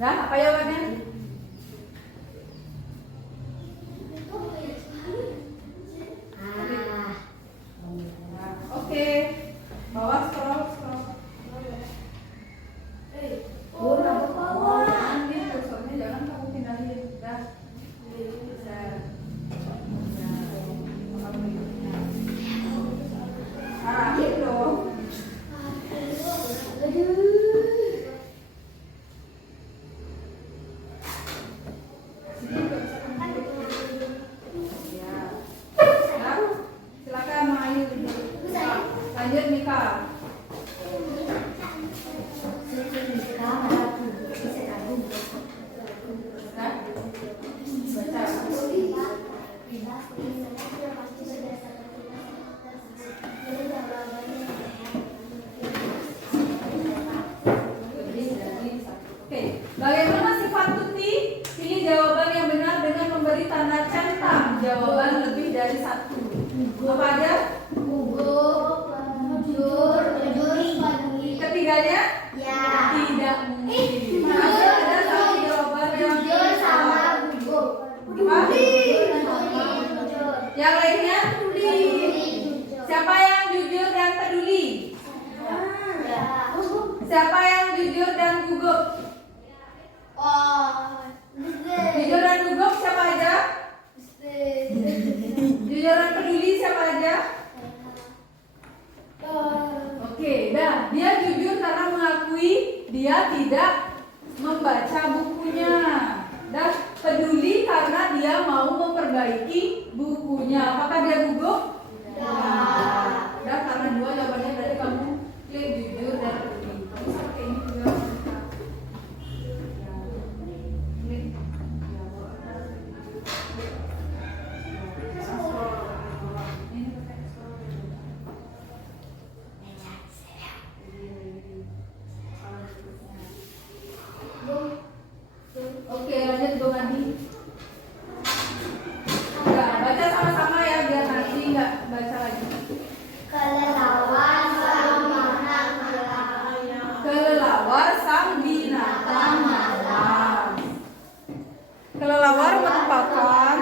Nah, apa jawabannya? Oke. Bawah scroll. Ini kursornya jangan kamu pindahin. Dah. Bisa. Arahin dong. Silakan Ayu. Lanjut Mika. Bagaimana sifat tuti? Pilih jawaban yang benar dengan memberi tanda centang jawaban lebih dari satu. Apa aja? Gugup, jujur, Ketiganya? ya. Tidak mungkin. Masih ada satu jawaban yang Jujur sama gugup. apa? Yang lainnya? Siapa yang jujur dan peduli? Siapa yang jujur dan gugup? Jujur dan gugup siapa aja? Jujur dan peduli siapa aja? Oke, dah. Dia jujur karena mengakui dia tidak membaca bukunya. Dan peduli karena dia mau memperbaiki bukunya. Apakah dia gugup? Dah, karena dua jawabannya berarti kamu klik jujur dan peduli. Kamu bisa pakai ini juga. Oke, lanjut Bung Adi. Enggak, baca sama-sama ya biar nanti nggak baca lagi. Kelelawar sang binatang Kelelawar sang binatang malam. Kelelawar merupakan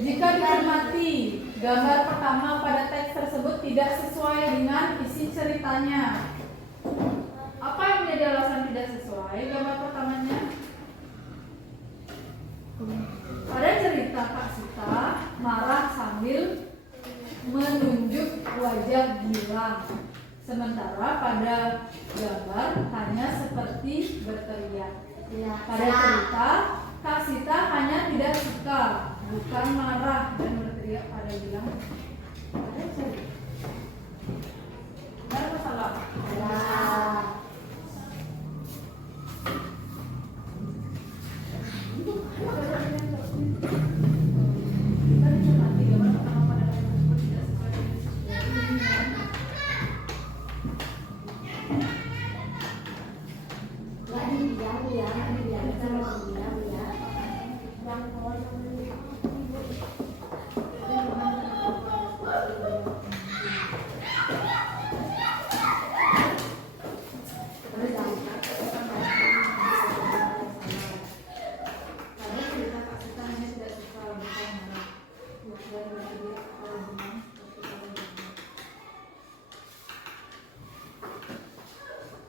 jika dicermati gambar pertama pada teks tersebut tidak sesuai dengan isi ceritanya. Apa yang menjadi alasan tidak sesuai gambar pertamanya? Pada cerita Kak Sita marah sambil menunjuk wajah Gilang. Sementara pada gambar hanya seperti berteriak. Pada cerita Kak Sita hanya tidak suka, bukan marah dan berteriak pada Gilang. Ada cerita. Ada masalah?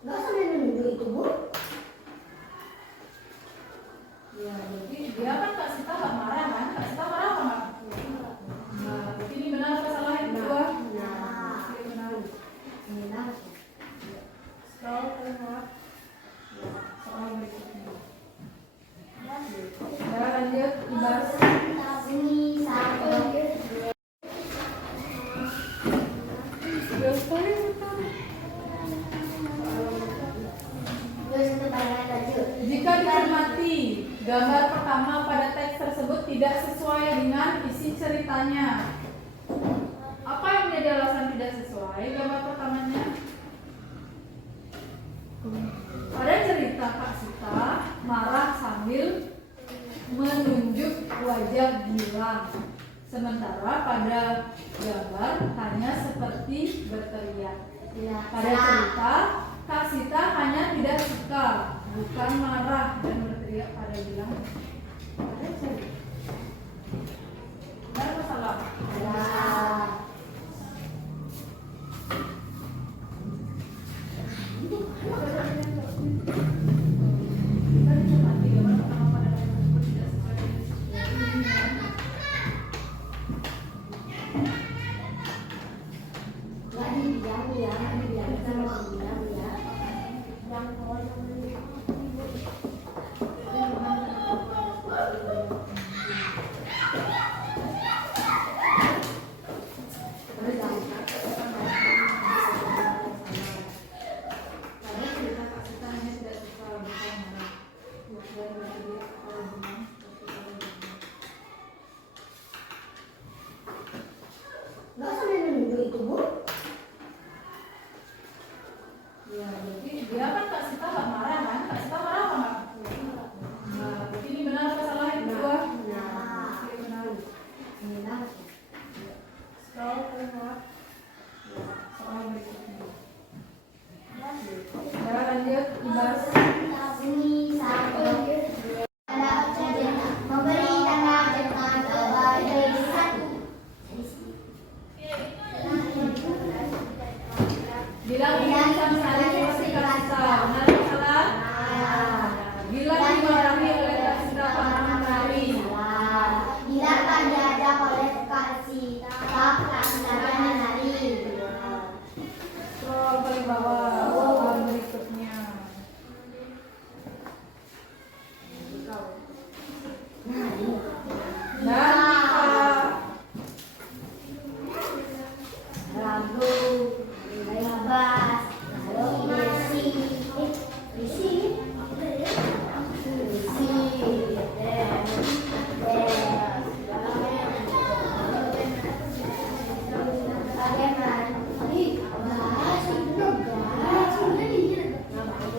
Nggak sampai menunggu itu, Bu. Ya, jadi dia kan Kak Sita nggak marah kan? Kak Sita marah apa nggak? Nah, berarti ini benar apa salah yang kedua? Oke, benar. Scroll ke bawah. Ya, soal berikutnya. Ya, lanjut Ibas. Jika dicermati gambar pertama pada teks tersebut tidak sesuai dengan isi ceritanya. Apa yang menjadi alasan tidak sesuai gambar pertamanya? Pada cerita Kak Sita marah sambil menunjuk wajah Gilang. Sementara pada gambar hanya seperti berteriak. Ya. Pada cerita, Kak Sita hanya tidak suka, bukan marah dan berteriak pada Gilang. Ada cerita. Benar atau salah? Ya. Nggak sampai menunggu itu, Bu. Ya, jadi dia kan Kak Sita nggak marah kan? Kak Sita marah apa nggak? Nah, berarti ini benar apa salah yang kedua? Nah. Oke, benar. Benar. Scroll ke bawah. Ya, soal berikutnya. Sekarang lanjut dibahas. Bunyi satu. Tanda saja. Memberi tanda dengan lebih dari satu. Bilang ingin sama saling seperti Kak Sita. Benar atau salah? Bilang dimarahi oleh Kak Sita pernah menari. Bila tak diajak oleh kasih, tak saja menari. Scroll paling bawah. Soal berikutnya. Dan Ragu, bebas, isi,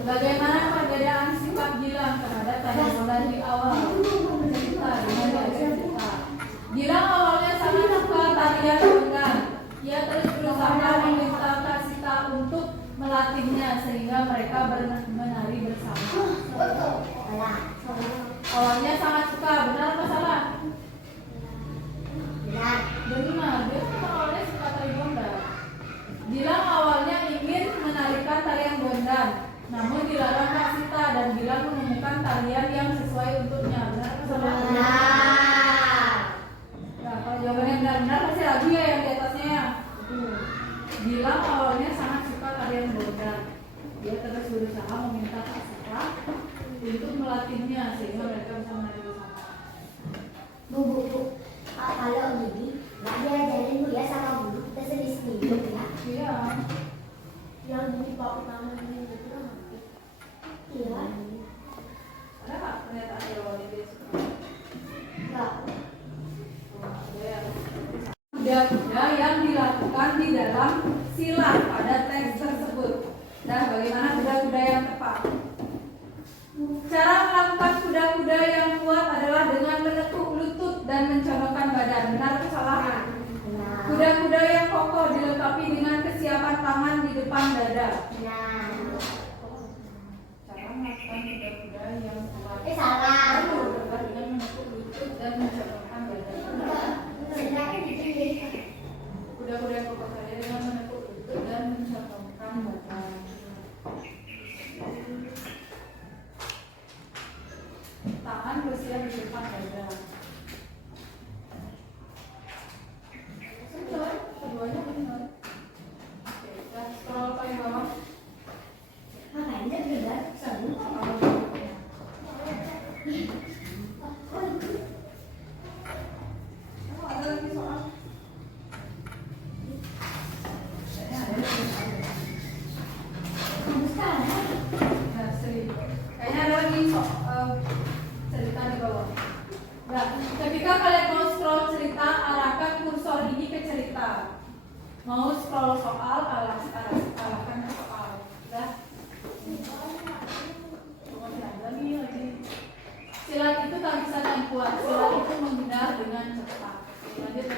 bagaimana perbedaan sifat Gilang terhadap tadi modal di awal cerita dengan dari cerita? Gilang awalnya sangat suka tarian gendang. Ia terus berusaha meminta Kak Sita untuk melatihnya sehingga mereka menari bersama. Awalnya sangat suka, benar apa salah? Benar, dia tuh awalnya suka tari gondang. Gilang awalnya ingin menarikan tarian gondang, namun dilarang Kak Sita dan Gilang menemukan tarian yang sesuai untuknya. Benar atau salah? Nah, kalau jawabannya benar-benar pasti ragu ya yang di atasnya ya. Gilang awalnya sangat suka tarian gondang. Dia terus berusaha meminta Kak Sita untuk melatihnya sehingga mereka bisa menari bersama. Bu, kalau gini, nggak diajarin Bu ya sama guru, kita sendiri-sendiri ya. Iya. Yang gini Pak pertama ini gitu kan? Iya. Ada nggak pernyataan di awalnya dia suka? Nggak. Kuda-kuda yang dilakukan di dalam silat pada teks tersebut. Dan bagaimana kuda-kuda yang tepat? Cara melakukan kuda-kuda yang kuat adalah dengan menekuk lutut dan mencongokkan badan. Benar atau salah? Nah. Kuda-kuda yang kokoh dilengkapi dengan kesiapan tangan di depan dada. Nah. Cara melakukan kuda-kuda yang kuat. Salah. Adalah dengan menekuk lutut dan mencongokkan badan. Kuda-kuda yang kokoh saja dengan menekuk lutut dan mencongokkan badan. Tangan bersiap di depan dada. Benar, keduanya benar. Oke, kita scroll paling bawah. Makanya benar, seru. Oh, ada lagi soal. Kayaknya ada lagi soal. Nah, kayaknya ada lagi cerita di bawah. Nah, ketika kalian mau scroll cerita, arahkan kursor ini ke cerita. Mau scroll soal, arahkan ke soal. Udah? Silat itu tak bisa yang kuat. Silat itu menghindar dengan cepat. Oke, lanjut.